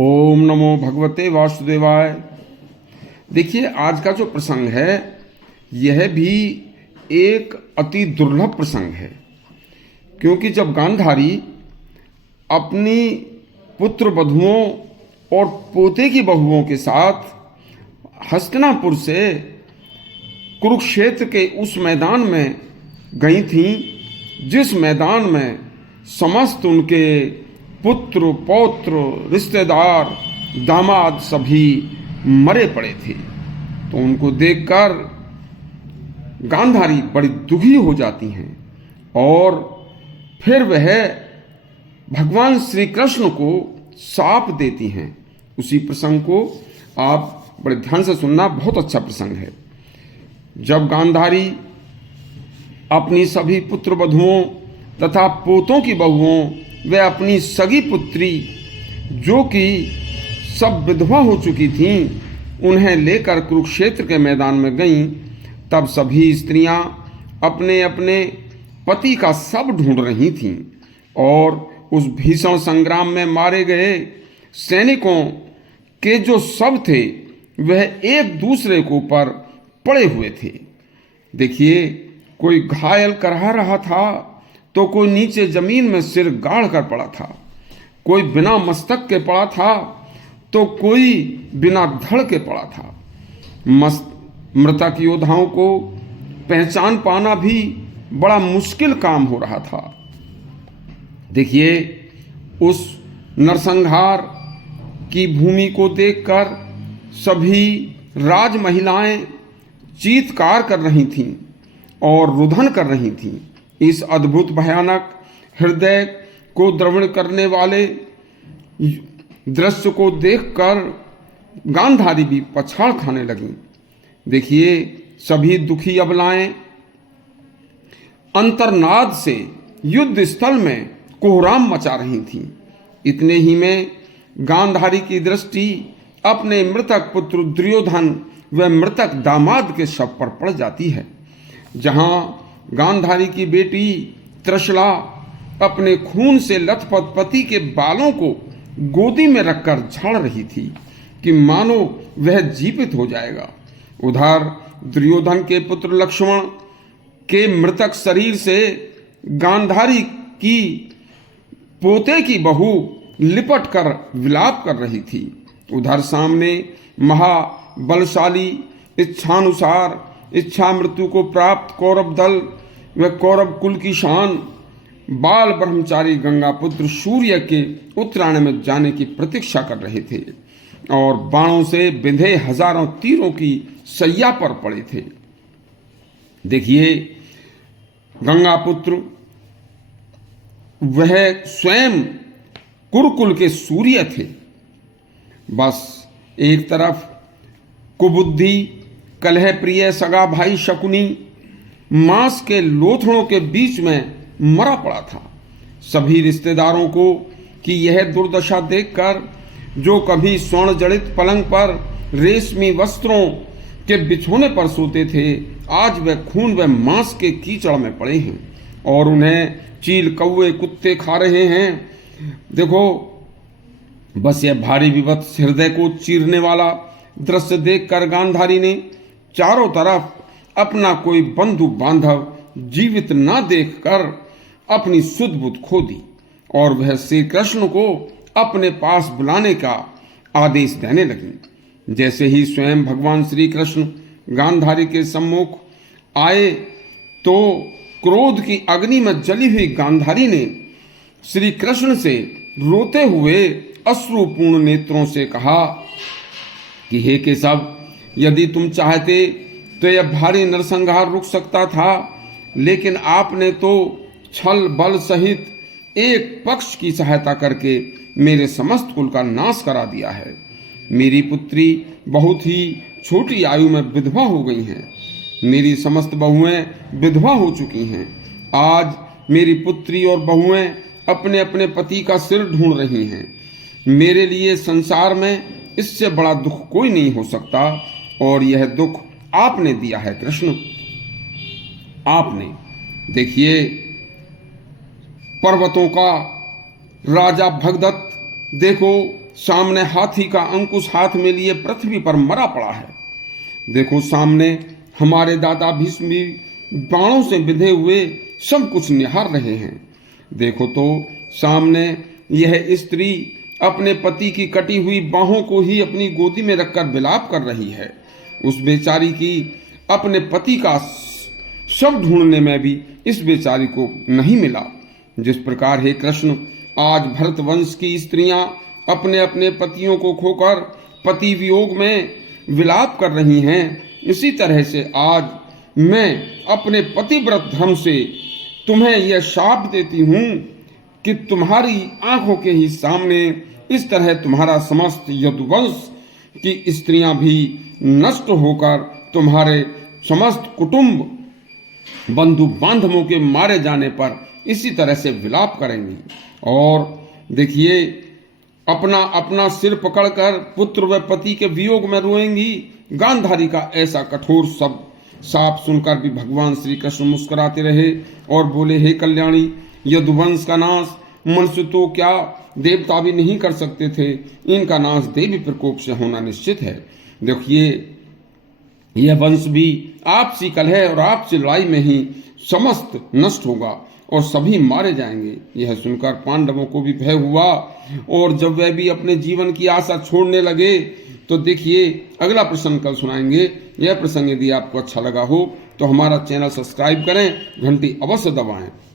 ओम नमो भगवते वासुदेवाय। देखिए, आज का जो प्रसंग है यह भी एक अति दुर्लभ प्रसंग है, क्योंकि जब गांधारी अपनी पुत्र वधुओं और पोते की बहुओं के साथ हस्तिनापुर से कुरुक्षेत्र के उस मैदान में गई थीं, जिस मैदान में समस्त उनके पुत्र पौत्र रिश्तेदार दामाद सभी मरे पड़े थे, तो उनको देखकर गांधारी बड़ी दुखी हो जाती हैं और फिर वह भगवान श्री कृष्ण को शाप देती हैं। उसी प्रसंग को आप बड़े ध्यान से सुनना, बहुत अच्छा प्रसंग है। जब गांधारी अपनी सभी पुत्र वधुओं तथा पोतों की बहुओं वे अपनी सगी पुत्री जो कि सब विधवा हो चुकी थीं, उन्हें लेकर कुरुक्षेत्र के मैदान में गईं, तब सभी स्त्रियां अपने अपने पति का शव ढूंढ रही थीं और उस भीषण संग्राम में मारे गए सैनिकों के जो शव थे वह एक दूसरे के ऊपर पड़े हुए थे। देखिए, कोई घायल करहा रहा था तो कोई नीचे जमीन में सिर गाड़ कर पड़ा था, कोई बिना मस्तक के पड़ा था तो कोई बिना धड़ के पड़ा था। मृतक योद्धाओं को पहचान पाना भी बड़ा मुश्किल काम हो रहा था। देखिए, उस नरसंहार की भूमि को देखकर सभी राज महिलाएं चीत्कार कर रही थीं और रुदन कर रही थीं। इस अद्भुत भयानक हृदय को द्रवित करने वाले दृश्य को देखकर गांधारी भी पछाड़ खाने लगी। देखिए, सभी दुखी अबलाएं अंतर्नाद से युद्ध स्थल में कोहराम मचा रही थीं। इतने ही में गांधारी की दृष्टि अपने मृतक पुत्र दुर्योधन व मृतक दामाद के शव पर पड़ जाती है, जहां गांधारी की बेटी त्रिशला अपने खून से लथपथ पति के बालों को गोदी में रखकर झाड़ रही थी कि मानो वह जीवित हो जाएगा। उधर दुर्योधन के पुत्र लक्ष्मण के मृतक शरीर से गांधारी की पोते की बहू लिपट कर विलाप कर रही थी। उधर सामने महाबलशाली इच्छानुसार इच्छा मृत्यु को प्राप्त कौरव दल व कौरव कुल की शान बाल ब्रह्मचारी गंगापुत्र सूर्य के उत्तरायण में जाने की प्रतीक्षा कर रहे थे और बाणों से बिंधे हजारों तीरों की सैया पर पड़े थे। देखिए, गंगापुत्र वह स्वयं कुरुकुल के सूर्य थे। बस एक तरफ कुबुद्धि कलह प्रिय सगा भाई शकुनी मांस के लोथड़ों के बीच में मरा पड़ा था। सभी रिश्तेदारों को कि यह दुर्दशा देखकर, जो कभी स्वर्ण जड़ित पलंग पर रेशमी वस्त्रों के बिछोने पर सोते थे, आज वह खून व मांस के कीचड़ में पड़े हैं और उन्हें चील कौवे कुत्ते खा रहे हैं। देखो, बस यह भारी विभत्स हृदय को चीरने वाला दृश्य देखकर गांधारी ने चारों तरफ अपना कोई बंधु बांधव जीवित न देखकर अपनी सुध बुध खो दी और वह श्री कृष्ण को अपने पास बुलाने का आदेश देने लगी। जैसे ही स्वयं भगवान श्री कृष्ण गांधारी के सम्मुख आए तो क्रोध की अग्नि में जली हुई गांधारी ने श्री कृष्ण से रोते हुए अश्रुपूर्ण नेत्रों से कहा कि हे केशव, यदि तुम चाहते तो यह भारी नरसंहार रुक सकता था, लेकिन आपने तो छल बल सहित एक पक्ष की सहायता करके मेरे समस्त कुल का नाश करा दिया है। मेरी पुत्री बहुत ही छोटी आयु में विधवा हो गई हैं। मेरी समस्त बहुएं विधवा हो चुकी हैं। आज मेरी पुत्री और बहुएं अपने अपने पति का सिर ढूंढ रही हैं। मेरे लिए संसार में इससे बड़ा दुख कोई नहीं हो सकता और यह दुख आपने दिया है कृष्ण, आपने। देखिए, पर्वतों का राजा भगदत्त देखो सामने हाथी का अंकुश हाथ में लिए पृथ्वी पर मरा पड़ा है। देखो सामने हमारे दादा भीष्म भी बाणों से बिंधे हुए सब कुछ निहार रहे हैं। देखो तो सामने यह स्त्री अपने पति की कटी हुई बाहों को ही अपनी गोदी में रखकर विलाप कर रही है। उस बेचारी की अपने पति का शव ढूंढने में भी इस बेचारी को नहीं मिला। जिस प्रकार हे कृष्ण आज भरत वंश की स्त्रियां अपने अपने पतियों को खोकर पति वियोग में विलाप कर रही हैं, इसी तरह से आज मैं अपने पतिव्रत धर्म से तुम्हें यह शाप देती हूं कि तुम्हारी आंखों के ही सामने इस तरह तुम्हारा समस्त यदुवंश की स्त्रियां भी नष्ट होकर तुम्हारे समस्त कुटुंब बंधु बांधवों के मारे जाने पर इसी तरह से विलाप करेंगी। और देखिए अपना अपना सिर पकड़कर पुत्र व पति के वियोग में रोएंगी। गांधारी का ऐसा कठोर शब्द साफ सुनकर भी भगवान श्री कृष्ण मुस्कुराते रहे और बोले, हे कल्याणी, यदुवंश का नाश मनुष्य तो क्या देवता भी नहीं कर सकते थे, इनका नाश देवी प्रकोप से होना निश्चित है। देखिए यह वंश भी आपसी कलह और आपसी लड़ाई में ही समस्त नष्ट होगा और सभी मारे जाएंगे। यह सुनकर पांडवों को भी भय हुआ और जब वह भी अपने जीवन की आशा छोड़ने लगे तो देखिए अगला प्रसंग कल सुनाएंगे। यह प्रसंग यदि आपको अच्छा लगा हो तो हमारा चैनल सब्सक्राइब करें, घंटी अवश्य दबाएं।